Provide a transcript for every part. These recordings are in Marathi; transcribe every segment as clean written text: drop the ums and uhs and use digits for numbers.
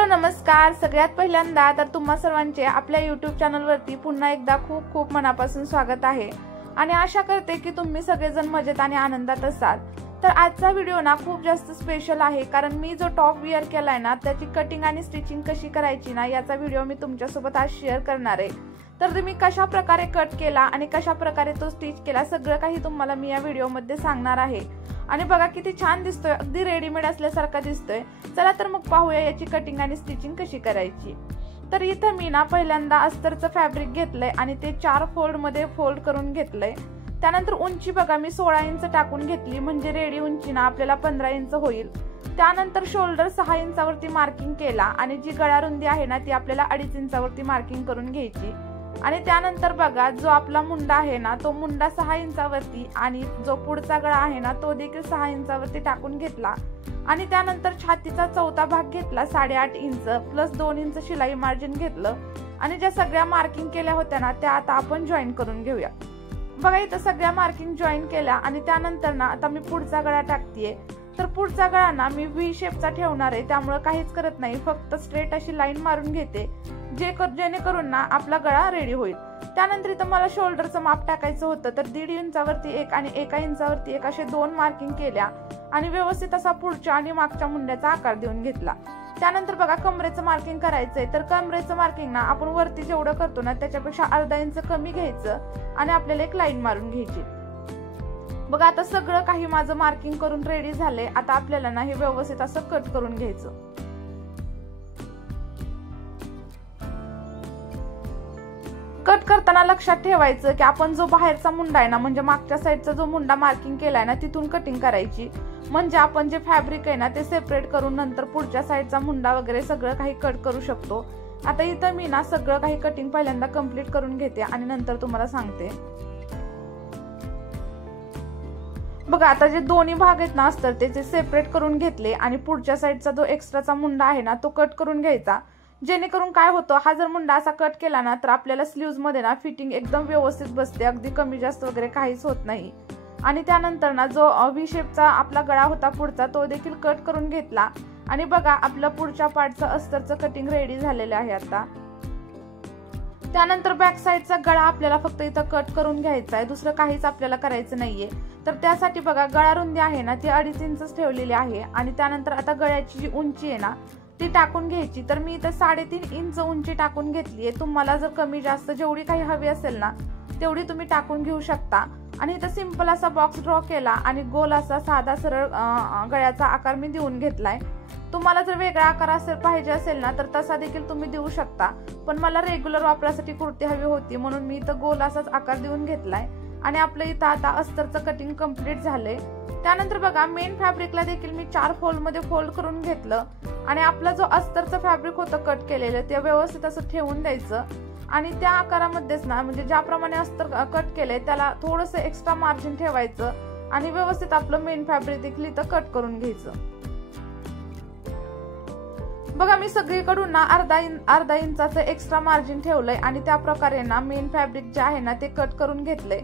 हॅलो नमस्कार। सगळ्यात पहिल्यांदा तर तुम्हा सर्वांचे आपल्या YouTube चॅनलवरती पुन्हा एकदा खूप खूप मनापासून स्वागत आहे आणि आशा करते की तुम्ही सगळेजण मजेत आणि आनंदात असाल। तर आजचा व्हिडिओ ना खूप जास्त स्पेशल आहे, कारण मी जो टॉप वेअर केलाय ना त्याची कटिंग आणि स्टिचिंग कशी करायची ना याचा व्हिडिओ मी तुमच्यासोबत आज शेअर करणार आहे। तर तुम्ही कशा प्रकारे कट केला आणि कशा प्रकारे तो स्टिच केला सगळं काही तुम्हाला मी या व्हिडिओमध्ये सांगणार आहे। आणि बघा किती छान दिसतोय, अगदी रेडीमेड असल्यासारखा दिसतोय। चला तर मग पाहूया याची कटिंग आणि स्टिचिंग कशी करायची। तर इथे मी ना पहिल्यांदा अस्तरचं फॅब्रिक घेतलंय आणि ते 4 फोल्ड मध्ये फोल्ड करून घेतलंय। त्यानंतर उंची बघा मी 16 इंच टाकून घेतली, म्हणजे रेडी उंची ना आपल्याला 15 इंच होईल। त्यानंतर शोल्डर 6 इंचावरती मार्किंग केला आणि जी गळा रुंदी आहे ना ती आपल्याला 2.5 इंचावरती मार्किंग करून घ्यायची। आणि त्यानंतर बघा जो आपला मुंडा आहे ना तो मुंडा 6 इंचावरती आणि जो पुढचा गळा आहे ना तो देखील 6 इंचावरती टाकून घेतला। आणि त्यानंतर छातीचा चौथा भाग घेतला 8.5 इंच प्लस 2 इंच शिलाई मार्जिन घेतलं आणि ज्या सगळ्या मार्किंग केल्या होत्या ना त्या आता आपण जॉईन करून घेऊया। बघा इथं सगळ्या मार्किंग जॉईन केल्या आणि त्यानंतर ना आता मी पुढचा गळा टाकतेय। तर पुढचा गळा ना मी व्ही शेपचा ठेवणार आहे, त्यामुळे काहीच करत नाही, फक्त स्ट्रेट अशी लाईन मारून घेते जेणेकरून ना आपला गळा रेडी होईल। त्यानंतर इथं मला शोल्डरचं माप टाकायचं होतं, तर 1.5 इंचावरती 1 आणि 1 इंचावरती 1 असे 2 मार्किंग केल्या आणि व्यवस्थित असा पुढच्या आणि मागच्या मुंड्याचा आकार देऊन घेतला। त्यानंतर बघा कमरेचं मार्किंग करायचंय, तर कमरेचं मार्किंग ना आपण वरती जेवढं करतो ना त्याच्यापेक्षा अर्धा इंच कमी घ्यायचं आणि आपल्याला एक लाईन मारून घ्यायची। बघा आता सगळं काही माझं मार्किंग करून रेडी झालंय। आता आपल्याला ना हे व्यवस्थित असं कट करून घ्यायचं। कट करताना लक्षात ठेवायचं की आपण जो बाहेरचा मुंडा आहे ना म्हणजे मागच्या साईडचा जो मुंडा मार्किंग केलाय ना तिथून कटिंग करायची, म्हणजे आपण जे फॅब्रिक आहे ना ते सेपरेट करून नंतर पुढच्या साईडचा मुंडा वगैरे सगळं काही कट करू शकतो। आता इथं मी ना सगळं काही कटिंग पहिल्यांदा कंप्लीट करून घेते आणि नंतर तुम्हाला सांगते। बघा आता जे दोन्ही भाग आहेत ना अस्तर त्याचे सेपरेट करून घेतले आणि पुढच्या साईडचा जो एक्स्ट्राचा मुंडा आहे ना तो कट करून घ्यायचा, जेणेकरून काय होतं हा जर मुंडा असा कट केला ना तर आपल्याला स्लीव्ज मध्ये ना फिटिंग एकदम व्यवस्थित बसते, अगदी कमी जास्त वगैरे काहीच होत नाही। आणि त्यानंतर ना जो व्ही शेपचा आपला गळा होता पुढचा तो देखील कट करून घेतला आणि बघा आपलं पुढच्या पार्टचं अस्तरचं कटिंग रेडी झालेलं आहे। आता त्यानंतर बॅक साईडचा गळा आपल्याला फक्त इथं कट करून घ्यायचा आहे, दुसरं काहीच आपल्याला करायचं नाहीये। तर त्यासाठी बघा गळा रुंदी आहे ना ती 2.5 इंच ठेवलेली आहे आणि त्यानंतर आता गळ्याची जी उंची आहे ना ती टाकून घ्यायची। तर मी इथं 3.5 इंच उंची टाकून घेतलीये, तुम्हाला जर कमी जास्त जेवढी काही हवी असेल ना तेवढी तुम्ही टाकून घेऊ शकता। आणि इथं सिंपल असा बॉक्स ड्रॉ केला आणि गोल असा साधा सरळ गळ्याचा आकार मी देऊन घेतलाय। तुम्हाला जर वेगळा आकार पाहिजे असेल ना तर तसा देखील तुम्ही देऊ शकता, पण मला रेग्युलर वापरासाठी कुर्ती हवी होती म्हणून मी इथं गोल असाच आकार देऊन घेतलाय आणि आपलं इथं आता अस्तरचं कटिंग कम्प्लीट झालंय। त्यानंतर बघा मेन फॅब्रिकला देखील मी 4 फोल्ड मध्ये फोल्ड करून घेतलं आणि आपला जो अस्तरचं फॅब्रिक होतं कट केलेलं ते व्यवस्थित असं ठेवून द्यायचं आणि त्या आकारामध्येच ना म्हणजे ज्याप्रमाणे अस्तर कट केलंय त्याला थोडंसं एक्स्ट्रा मार्जिन ठेवायचं आणि व्यवस्थित आपलं मेन फॅब्रिक देखील इथं कट करून घ्यायचं। बघा मी सगळीकडून ना अर्धा इंचाचं एक्स्ट्रा मार्जिन ठेवलंय आणि त्या प्रकारे ना मेन फॅब्रिक जे आहे ना ते कट करून घेतलंय।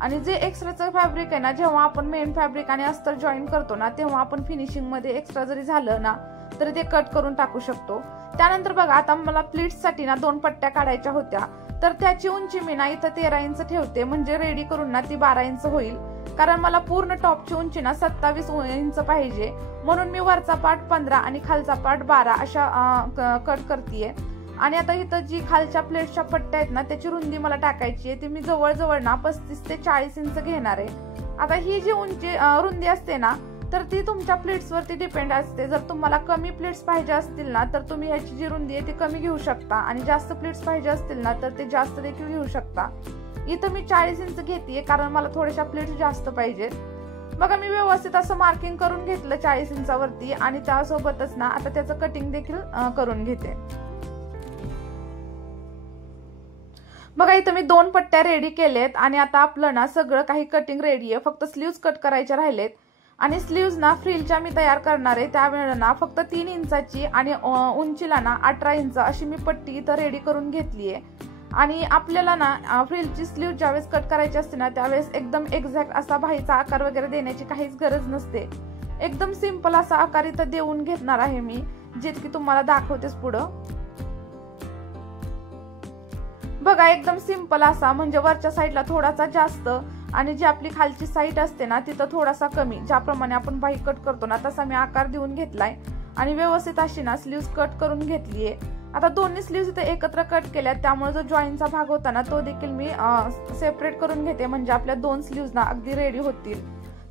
आणि जे एक्स्ट्राचं फॅब्रिक आहे ना जेव्हा आपण मेन फॅब्रिक आणि अस्तर जॉईन करतो ना तेव्हा आपण फिनिशिंग मध्ये एक्स्ट्रा जरी झालं ना तर ते कट करून टाकू शकतो। त्यानंतर बघा आता मला प्लीट्स साठी ना 2 पट्ट्या काढायच्या होत्या, तर त्याची उंची मी ना इथं 13 इंच ठेवते, म्हणजे रेडी करून ना ती 12 इंच होईल, कारण मला पूर्ण टॉपची उंची ना 27 इंच पाहिजे, म्हणून मी वरचा पार्ट 15 आणि खालचा पार्ट 12 अशा कट करतेय। आणि आता इथं जी खालच्या प्लेट्सच्या पट्ट्या आहेत ना त्याची रुंदी मला टाकायची आहे, ती मी जवळजवळ ना 35 ते 40 इंच घेणार आहे। आता ही जी उंची रुंदी असते ना तर ती तुमच्या प्लेट्स वरती डिपेंड असते, जर तुम्हाला कमी प्लेट्स पाहिजे असतील ना तर तुम्ही याची जी रुंदी आहे ती कमी घेऊ शकता आणि जास्त प्लेट्स पाहिजे असतील ना तर ते जास्त देखील घेऊ शकता। इथं मी 40 इंच घेतेय कारण मला थोड्याशा प्लेट्स जास्त पाहिजेत। बघा मी व्यवस्थित असं मार्किंग करून घेतलं 40 इंचावरती आणि त्यासोबतच ना आता त्याचं कटिंग देखील करून घेते। बघा इथं मी 2 पट्ट्या रेडी केलेत आणि आता आपलं ना सगळं काही कटिंग रेडी आहे, फक्त स्लीव्ज कट करायचे राहिलेत। आणि स्लीव्ज ना फ्रिलच्या मी तयार करणार आहे, त्यावेळेला ना फक्त 3 इंचाची आणि उंचीला ना 18 इंच अशी मी पट्टी इथं रेडी करून घेतलीये। आणि आपल्याला ना फ्रिलची स्लीव्ह ज्यावेळेस कट करायची असते ना त्यावेळेस एकदम एक्झॅक्ट असा बाहीचा आकार वगैरे देण्याची काहीच गरज नसते, एकदम सिंपल असा आकार इथं देऊन घेणार आहे मी, जे की तुम्हाला दाखवतेच पुढं। बघा एकदम सिंपल असा, म्हणजे वरच्या साईडला थोडासा जास्त आणि जी आपली खालची साईड असते ना तिथं थोडासा कमी, ज्याप्रमाणे आपण बाही कट करतो ना तसा मी आकार देऊन घेतलाय आणि व्यवस्थित अशी ना स्लीव्स कट करून घेतलीये। आता दोन्ही स्लीव्स इथे एकत्र कट केल्या, त्यामुळे जो जॉईनचा भाग होता ना तो देखील मी सेपरेट करून घेते, म्हणजे आपल्या दोन स्लीव्स ना अगदी रेडी होतील।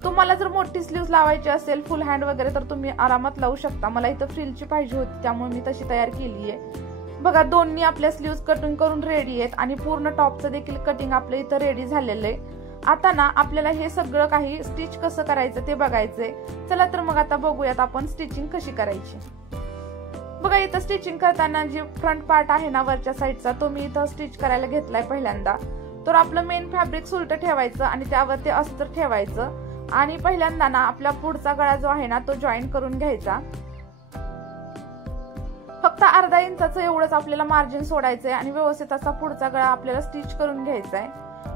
तुम्हाला जर मोठी स्लीव्स लावायची असेल फुल हँड वगैरे तर तुम्ही आरामात लावू शकता। मला इथं फ्रिलची पाहिजे होती त्यामुळे मी तशी तयार केली आहे। बघा दोन्ही आपल्या स्लीव्स कटिंग करून रेडी आहेत आणि पूर्ण टॉपचं देखील कटिंग आपलं इथं रेडी झालेलं आहे। आता ना आपल्याला हे सगळं काही स्टिच कसं करायचं ते बघायचंय। चला तर मग आता बघूयात आपण स्टिचिंग कशी करायची। बघा इथं स्टिचिंग करताना जी फ्रंट पार्ट आहे ना वरच्या साईडचा तो मी इथं स्टिच करायला घेतलाय पहिल्यांदा। तर आपलं मेन फॅब्रिक सुलट ठेवायचं आणि त्यावर ते अस्तर ठेवायचं आणि पहिल्यांदा ना आपला पुढचा गळा जो आहे ना तो जॉईन करून घ्यायचा। फक्त अर्धा इंचाचं एवढंच आपल्याला मार्जिन सोडायचंय आणि व्यवस्थित असा पुढचा गळा आपल्याला स्टिच करून घ्यायचा आहे।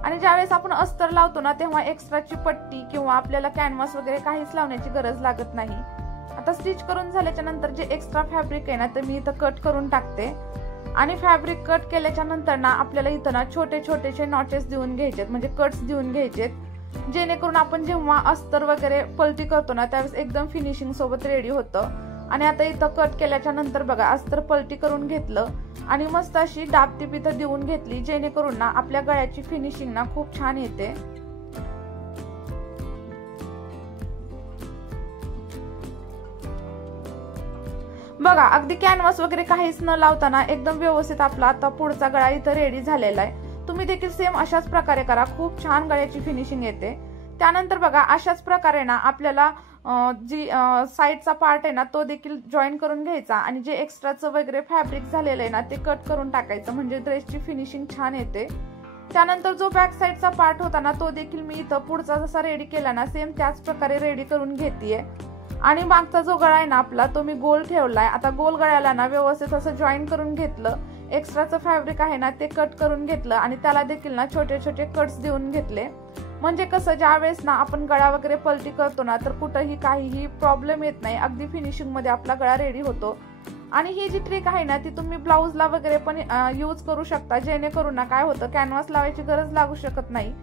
आणि ज्यावेळेस आपण अस्तर लावतो ना तेव्हा एक्स्ट्राची पट्टी किंवा आपल्याला कॅनव्हास वगैरे काहीच लावण्याची गरज लागत नाही। आता स्टिच करून झाल्याच्या नंतर जे एक्स्ट्रा फॅब्रिक आहे ना ते मी इथं कट करून टाकते आणि फॅब्रिक कट केल्याच्या नंतर ना आपल्याला इथं ना छोटे छोटेसे नॉचेस देऊन घ्यायचेत, म्हणजे कट्स देऊन घ्यायचेत, जेणेकरून आपण जेव्हा अस्तर वगैरे पलटी करतो ना त्यावेळेस एकदम फिनिशिंग सोबत रेडी होतं। आणि आता इथं कट केल्याच्या नंतर बघा अस्तर पलटी करून घेतलं आणि मस्त अशी दाबटीप इथं देऊन घेतली, जेणेकरून ना आपल्या गळ्याची फिनिशिंग ना खूप छान येते। बघा अगदी कॅनव्हास वगैरे काहीच न लावताना एकदम व्यवस्थित आपला आता पुढचा गळा इथं रेडी झालेला आहे। तुम्ही देखील सेम अशाच प्रकारे करा, खूप छान गळ्याची फिनिशिंग येते। त्यानंतर बघा अशाच प्रकारे ना आपल्याला जी साईडचा पार्ट आहे ना तो देखील जॉईन करून घ्यायचा आणि जे एक्स्ट्राचं वगैरे फॅब्रिक झालेलं आहे ना ते कट करून टाकायचं, म्हणजे ड्रेसची फिनिशिंग छान येते। त्यानंतर जो बॅक साईडचा पार्ट होता ना तो देखील मी इथं पुढचा जसा रेडी केला ना सेम त्याच प्रकारे रेडी करून घेतेय। आणि मागचा जो गळा आहे ना आपला तो मी गोल ठेवलाय। आता गोल गळ्याला ना व्यवस्थित असं जॉईन करून घेतलं, एक्स्ट्राचं फॅब्रिक आहे ना ते कट करून घेतलं आणि त्याला देखील ना छोटे छोटे कट्स देऊन घेतले, म्हणजे कसं ज्यावेळेस ना आपण गळा वगैरे पलटी करतो ना तर कुठेही काहीही प्रॉब्लेम येत नाही, अगदी फिनिशिंग मध्ये आपला गळा रेडी होतो। आणि ही जी ट्रिक आहे ना ती तुम्ही ब्लाऊजला वगैरे पण यूज करू शकता, जेणेकरून ना काय होतं कॅनव्हास लावायची गरज लागू शकत नाही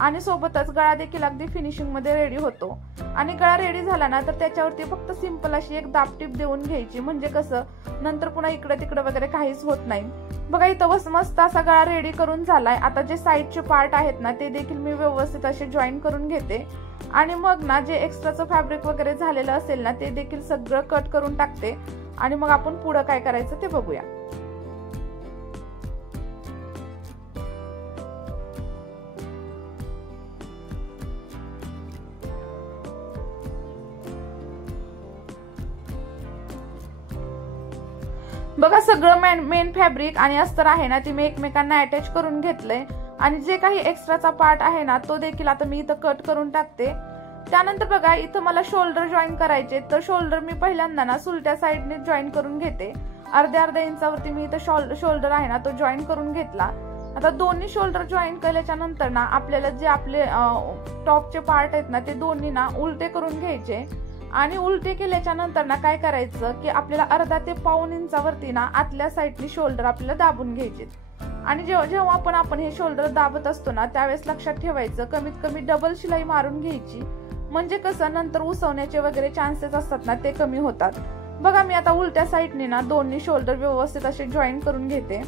आणि सोबतच गळा देखील अगदी फिनिशिंग मध्ये रेडी होतो। आणि गळा रेडी झाला ना तर त्याच्यावरती फक्त सिंपल अशी एक दाबटीप देऊन घ्यायची, म्हणजे कसं नंतर पुन्हा इकडे तिकडे वगैरे काहीच होत नाही। बघा इथं मस्त असा गळा रेडी करून झालाय। आता जे साईडचे पार्ट आहेत ना ते देखील मी व्यवस्थित असे जॉईन करून घेते आणि मग ना जे एक्स्ट्राचं फॅब्रिक वगैरे झालेलं असेल ना ते देखील सगळं कट करून टाकते आणि मग आपण पुढे काय करायचं ते बघूया। बघा सगळं मेन फॅब्रिक आणि अस्तर आहे ना ते मी एकमेकांना अटॅच करून घेतलंय आणि जे काही एक्स्ट्राचा पार्ट आहे ना तो देखील आता मी इथं कट करून टाकते। त्यानंतर बघा इथं मला शोल्डर जॉईन करायचे, तर शोल्डर मी पहिल्यांदा ना सुलट्या साईडने जॉईन करून घेते। अर्ध्या इंचावरती मी इथं शोल्डर आहे ना तो जॉईन करून घेतला। आता दोन्ही शोल्डर जॉईन केल्याच्या नंतर ना आपल्याला जे आपले टॉपचे पार्ट आहेत ना ते दोन्ही ना उलटे करून घ्यायचे आणि उलटे केल्याच्या नंतर ना काय करायचं की आपल्याला अर्धा ते पाऊण इंचावरती ना आतल्या साईडनी शोल्डर आपल्याला दाबून घ्यायचे आणि जेव्हा आपण हे शोल्डर दाबत असतो ना त्यावेळेस लक्षात ठेवायचं कमीत कमी डबल शिलाई मारून घ्यायची, म्हणजे कसं नंतर उसवण्याचे वगैरे चान्सेस असतात ना ते कमी होतात। बघा मी आता उलट्या साईडने ना दोन्ही शोल्डर व्यवस्थित असे जॉईन करून घेते।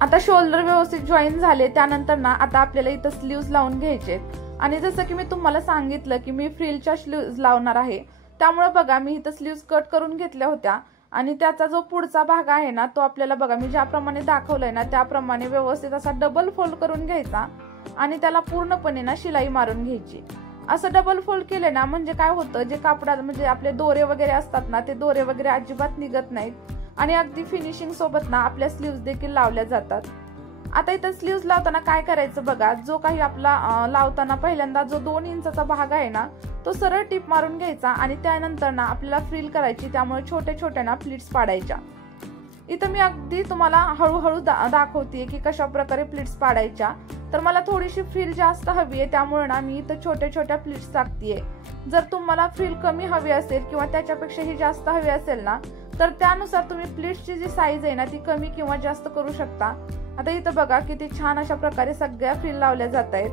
आता शोल्डर व्यवस्थित जॉईन झाले त्यानंतर ना आता आपल्याला इथं स्लीव्स लावून घ्यायचे आणि जसं की मी तुम्हाला सांगितलं की मी फ्रिलच्या स्लीव्स लावणार आहे, त्यामुळे बघा मी इथं स्लीव्स कट करून घेतल्या होत्या आणि त्याचा जो पुढचा भाग आहे ना तो आपल्याला बघा मी ज्याप्रमाणे दाखवलंय ना त्याप्रमाणे व्यवस्थित असा डबल फोल्ड करून घ्यायचा आणि त्याला पूर्णपणे ना शिलाई मारून घ्यायची। असं डबल फोल्ड केले ना म्हणजे काय होतं जे कापडात म्हणजे आपले दोरे वगैरे असतात ना ते दोरे वगैरे अजिबात निघत नाहीत आणि अगदी फिनिशिंग सोबत ना आपल्या स्लीव्स देखील लावल्या जातात। आता इथं स्लीव्स लावताना काय करायचं बघा, जो काही आपला लावताना पहिल्यांदा जो 2 इंचाचा भाग आहे ना तो सरळ टिप मारून घ्यायचा आणि त्यानंतर ना आपल्याला फ्रिल करायची, त्यामुळे छोटे छोटे ना प्लीट्स पाडायच्या। इथं मी अगदी तुम्हाला हळूहळू दाखवते की कशा प्रकारे प्लीट्स पाडायच्या तर मला थोडीशी फ्रिल जास्त हवी आहे, त्यामुळे ना मी इथं छोट्या छोट्या प्लीट्स टाकतेय. जर तुम्हाला फ्रिल कमी हवी असेल किंवा त्याच्यापेक्षाही जास्त हवी असेल ना, तर त्यानुसार तुम्ही प्लीट्सची जी साईज आहे ना ती कमी किंवा जास्त करू शकता. आता इथं बघा किती छान अशा प्रकारे सगळ्या फ्रिल लावल्या जात आहेत.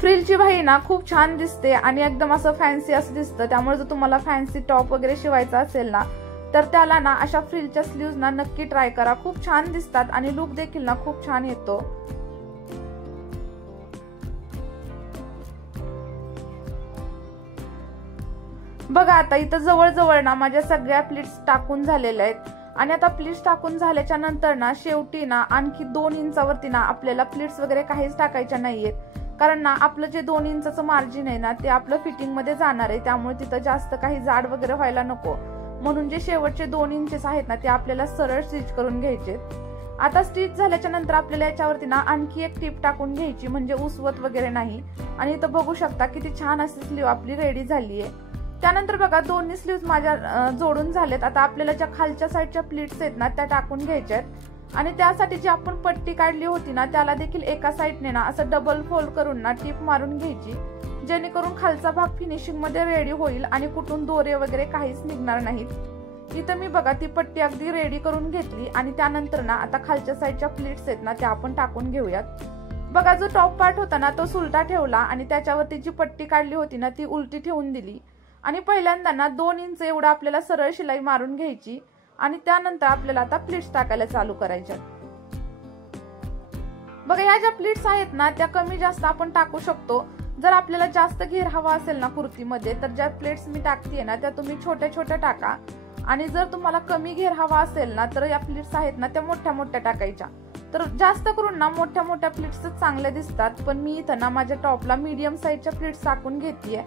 फ्रिलची बाही ना खूप छान दिसते आणि एकदम असं फॅन्सी असं दिसतं. त्यामुळे जर तुम्हाला फॅन्सी टॉप वगैरे शिवायचा असेल ना, तर त्याला ना अशा फ्रिलच्या स्लीव्ज ना नक्की ट्राय करा. खूप छान दिसतात आणि लुक देखील ना खूप छान येतो. बघा आता इथं जवळजवळ ना माझ्या सगळ्या प्लीट्स टाकून झालेल्या आहेत. आणि आता प्लीट्स टाकून झाल्याच्या नंतर ना शेवटी ना आणखी 2 इंचावरती ना आपल्याला प्लीट्स वगैरे काहीच टाकायच्या नाहीयेत. कारण ना आपलं जे 2 इंचाचं मार्जिन आहे ना ते आपलं फिटिंग मध्ये जाणार आहे. त्यामुळे तिथं जास्त काही जाड वगैरे व्हायला नको. म्हणून जे शेवटचे 2 इंचेस आहेत ना ते आपल्याला सरळ स्टिच करून घ्यायचे. आता स्टिच झाल्याच्या नंतर आपल्याला याच्यावरती ना आणखी एक टीप टाकून घ्यायची, म्हणजे उसवत वगैरे नाही. आणि इथं बघू शकता किती छान अशी स्लीव आपली रेडी झाली आहे. त्यानंतर बघा दोन्ही स्लीव्ज माझ्या जोडून झालेत. आता आपल्याला ज्या खालच्या साईडच्या प्लीट्स आहेत ना त्या टाकून घ्यायच्या आहेत. आणि त्यासाठी जी आपण पट्टी काढली होती ना त्याला देखील एका साईडने ना असं डबल फोल्ड करून ना टीप मारून घ्यायची, जेणेकरून खालचा भाग फिनिशिंग मध्ये रेडी होईल आणि कुठून दोरे वगैरे काहीच निघणार नाहीत. इथं मी बघा ती पट्टी अगदी रेडी करून घेतली. आणि त्यानंतर ना आता खालच्या साईडच्या प्लीट्स आहेत ना त्या आपण टाकून घेऊयात. बघा जो टॉप पार्ट होता ना तो सुलटा ठेवला आणि त्याच्यावरती जी पट्टी काढली होती ना ती उलटी ठेवून दिली. आणि पहिल्यांदा ना 2 इंच एवढं आपल्याला सरळ शिलाई मारून घ्यायची. आणि त्यानंतर आपल्याला आता प्लीट्स टाकायला चालू करायच्या. बघा ह्या ज्या प्लीट्स आहेत ना त्या कमी जास्त आपण टाकू शकतो. जर आपल्याला जास्त घेर हवा असेल ना कुर्तीमध्ये तर ज्या प्लीट्स मी टाकतेय ना त्या तुम्ही छोट्या छोट्या टाका. आणि जर तुम्हाला कमी घेर हवा असेल ना तर या प्लीट्स आहेत ना त्या मोठ्या मोठ्या टाकायच्या. तर जास्त करून ना मोठ्या मोठ्या प्लीट्सच चांगल्या दिसतात. पण मी इथं ना माझ्या टॉपला मीडियम साईजच्या प्लीट्स टाकून घेतेय.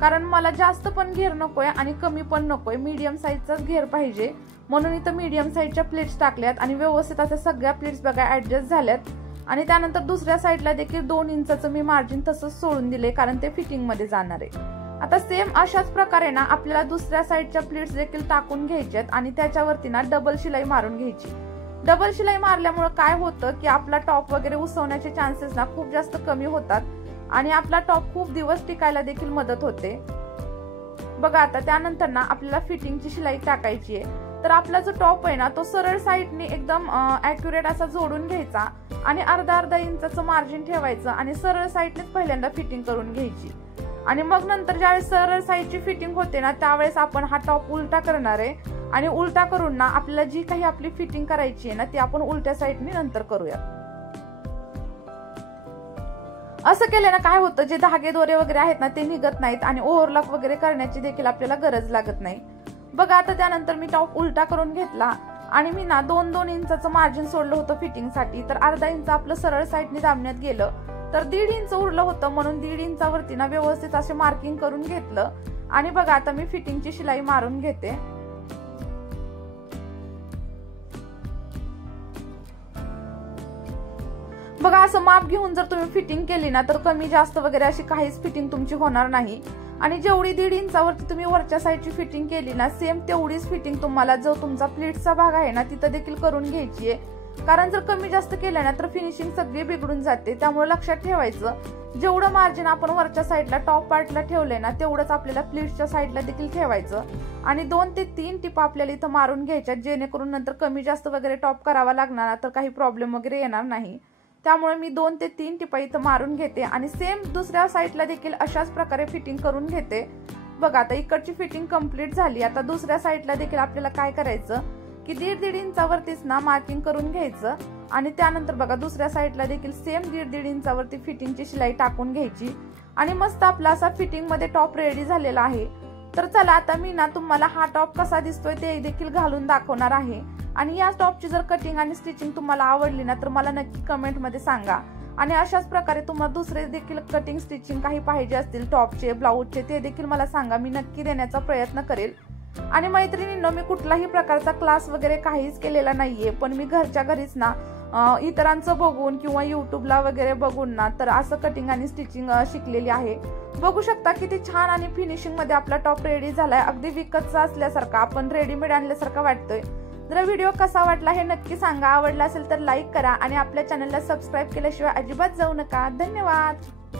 कारण मला जास्त पण घेर नकोय आणि कमी पण नकोय, मीडियम साईजचाच घेर पाहिजे. म्हणून इथं मीडियम साईजच्या प्लेट्स टाकल्यात आणि व्यवस्थित अशा सगळ्या प्लेट्स बघा ऍडजस्ट झाल्यात. आणि त्यानंतर दुसऱ्या साईडला देखील 2 इंचाचं मी मार्जिन तसंच सोडून दिले, कारण ते फिटिंग मध्ये जाणार आहे. आता सेम अशाच प्रकारे ना आपल्याला दुसऱ्या साईडच्या प्लेट्स देखील टाकून घ्यायच्यात आणि त्याच्यावरती ना डबल शिलाई मारून घ्यायची. डबल शिलाई मारल्यामुळे काय होतं की आपला टॉप वगैरे उसवण्याचे चान्सेस ना खूप जास्त कमी होतात आणि आपला टॉप खूप दिवस टिकायला देखील मदत होते. बघा आता त्यानंतर ना आपल्याला फिटिंगची शिलाई टाकायची आहे. तर आपला जो टॉप आहे ना तो सरळ साईडने एकदम ॲक्युरेट असा जोडून घ्यायचा आणि अर्धा इंचाचं मार्जिन ठेवायचं आणि सरळ साईडनेच पहिल्यांदा फिटिंग करून घ्यायची. आणि मग नंतर ज्यावेळेस सरळ साईडची फिटिंग होते ना त्यावेळेस आपण हा टॉप उलटा करणार आहे आणि उलटा करून ना आपल्याला जी काही आपली फिटिंग करायची आहे ना ती आपण उलट्या साईडने नंतर करूया. असं केल्यानं काय होतं, जे धागे दोरे वगैरे आहेत ना ते निघत नाहीत आणि ओव्हरलॉक वगैरे करण्याची देखील आपल्याला गरज लागत नाही. बघा आता त्यानंतर मी टॉप उलटा करून घेतला आणि मी ना 2-2 इंचाचं मार्जिन सोडलं होतं फिटिंगसाठी. तर अर्धा इंच आपलं सरळ साईडने दाबण्यात गेलं तर 1.5 इंच उरलं होतं, म्हणून 1.5 इंचावरती ना व्यवस्थित असे मार्किंग करून घेतलं. आणि बघा आता मी फिटिंगची शिलाई मारून घेते. बघा असं माप घेऊन जर तुम्ही फिटिंग केली ना तर कमी जास्त वगैरे अशी काहीच फिटिंग तुमची होणार नाही. आणि जेवढी 1.5 इंचावरती तुम्ही वरच्या साईडची फिटिंग केली ना सेम तेवढीच फिटिंग तुम्हाला जो तुमचा प्लीट्सचा भाग आहे ना तिथं देखील करून घ्यायची आहे. कारण जर कमी जास्त केलं ना तर फिनिशिंग सगळी बिघडून जाते. त्यामुळे लक्षात ठेवायचं, जेवढं मार्जिन आपण वरच्या साईडला टॉप पार्टला ठेवलंय ना तेवढंच आपल्याला प्लीट्सच्या साईडला देखील ठेवायचं. आणि 2 ते 3 टिपा आपल्याला इथं मारून घ्यायच्या, जेणेकरून नंतर कमी जास्त वगैरे टॉप करावा लागणार तर काही प्रॉब्लेम वगैरे येणार नाही. त्यामुळे मी 2 ते 3 टिपा इथं मारून घेते आणि सेम दुसऱ्या साईडला देखील अशाच प्रकारे फिटिंग करून घेते. बघा आता इकडची फिटिंग कंप्लीट झाली. आता दुसऱ्या साईडला देखील आपल्याला काय करायचं की 1.5 इंचावरतीच ना मार्किंग करून घ्यायचं आणि त्यानंतर बघा दुसऱ्या साईडला देखील सेम 1.5 इंचावरती फिटिंगची शिलाई टाकून घ्यायची आणि मस्त आपला असा फिटिंग मध्ये टॉप रेडी झालेला आहे. तर चला आता मी ना तुम्हाला हा टॉप कसा दिसतोय ते देखील घालून दाखवणार आहे. आणि या टॉपची जर कटिंग आणि स्टिचिंग तुम्हाला आवडली ना तर मला नक्की कमेंट मध्ये सांगा. आणि अशाच प्रकारे तुम्हाला दुसरे देखील कटिंग स्टिचिंग काही पाहिजे असतील टॉपचे ब्लाऊजचे ते देखील मला सांगा, मी नक्की देण्याचा प्रयत्न करेल. आणि मैत्रिणींनो, मी कुठलाही प्रकारचा क्लास वगैरे काहीच केलेला नाहीये, पण मी घरच्या घरीच ना इतरांचं बघून किंवा युट्यूबला वगैरे बघून ना तर असं कटिंग आणि स्टिचिंग शिकलेली आहे। बघू शकता किती छान आणि फिनिशिंग मध्ये आपला टॉप रेडी झालाय। अगदी विकतचा असल्यासारखा, आपण रेडीमेड आणल्यासारखा वाटतोय। जर व्हिडिओ कसा वाटला हे नक्की सांगा। आवडला असेल तर लाईक करा आणि आपल्या चॅनलला सबस्क्राईब केल्याशिवाय अजिबात जाऊ नका। धन्यवाद।